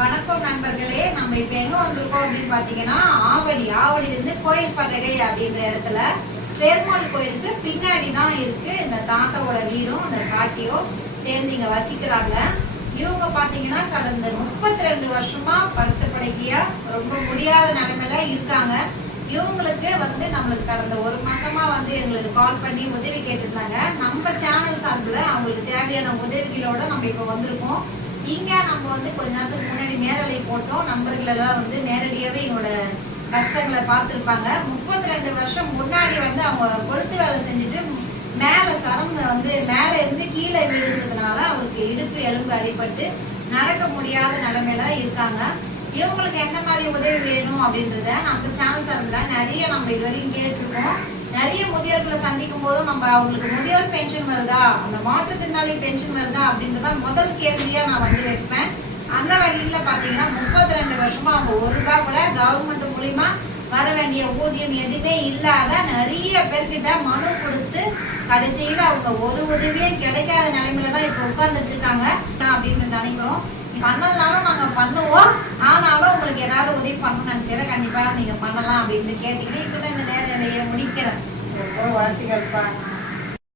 வணக்கம் நண்பர்களே. நம்ம இப்ப எங்க வந்திருக்கோம் அப்படின்னு பாத்தீங்கன்னா ஆவடி ஆவடியில இருந்து கோயில் பதகை அப்படின்ற இடத்துல பெருமாள் கோயிலுக்கு பின்னாடி தான் இருக்கு இந்த தாத்தாவோட வீடும் அந்த பாட்டியும் சேர்ந்து இங்க வசிக்கிறாங்க. இவங்க பாத்தீங்கன்னா கடந்த முப்பத்தி ரெண்டு வருஷமா படுத்த படைக்கியா ரொம்ப முடியாத நிலைமையில இருக்காங்க. இவங்களுக்கு வந்து நம்மளுக்கு கடந்த ஒரு மாசமா வந்து எங்களுக்கு கால் பண்ணி உதவி கேட்டிருந்தாங்க. நம்ம சேனல் சார்பில் அவங்களுக்கு தேவையான உதவிகளோட நம்ம இப்போ வந்திருக்கோம். இங்கே நம்ம வந்து கொஞ்ச நேரத்துக்கு முன்னாடி நேரலை போட்டோம். நம்பர்களெல்லாம் வந்து நேரடியாவே என்னோட கஷ்டங்களை பார்த்துருப்பாங்க. முப்பத்தி ரெண்டு வருஷம் முன்னாடி வந்து அவங்க கொளுத்து வேலை செஞ்சுட்டு மேல சரம் வந்து மேல இருந்து கீழே விழுந்ததுனால அவருக்கு இடுப்பு எலும்பு அடிபட்டு நடக்க முடியாத நிலைமையில இருக்காங்க. இவங்களுக்கு எந்த மாதிரி உதவி வேணும் அப்படின்றத நம்ம சேனல் சார்பில் நிறைய நம்ம இது வரைக்கும் கேட்டிருக்கோம். நிறைய முதியோர் போதும் நம்ம அவங்களுக்கு முதியோர் பென்ஷன் வருதா? அந்த மாற்றுத்திறனாளி பென்ஷன் வருதா? அப்படின்றத முதல் கேள்வியா நான் வந்து வைப்பேன் அந்த வகையில பாத்தீங்கன்னா முப்பத்தி ரெண்டு வருஷமா அவங்க ஒரு ரூபாய் கூட கவர்மெண்ட் மூலியமா வர வேண்டிய ஊதியம் எதுவுமே இல்லாத நிறைய பேர்கிட்ட மனு கொடுத்து கடைசியில அவங்க ஒரு உதவியும் கிடைக்காத நிலைமையில தான் இப்ப உட்கார்ந்துட்டு இருக்காங்க. அப்படின்னு நினைக்கிறோம். பண்ணதுனாலும் நாங்க பண்ணுவோம். ஆனாலும் உங்களுக்கு ஏதாவது உதவி பண்ணணும்னு நினைச்சா கண்டிப்பா நீங்க பண்ணலாம் அப்படின்னு கேட்டீங்கன்னா இதுவே இந்த நேரம் முடிக்கிறேன். ரொம்ப வாழ்த்துக்கள்ப்பா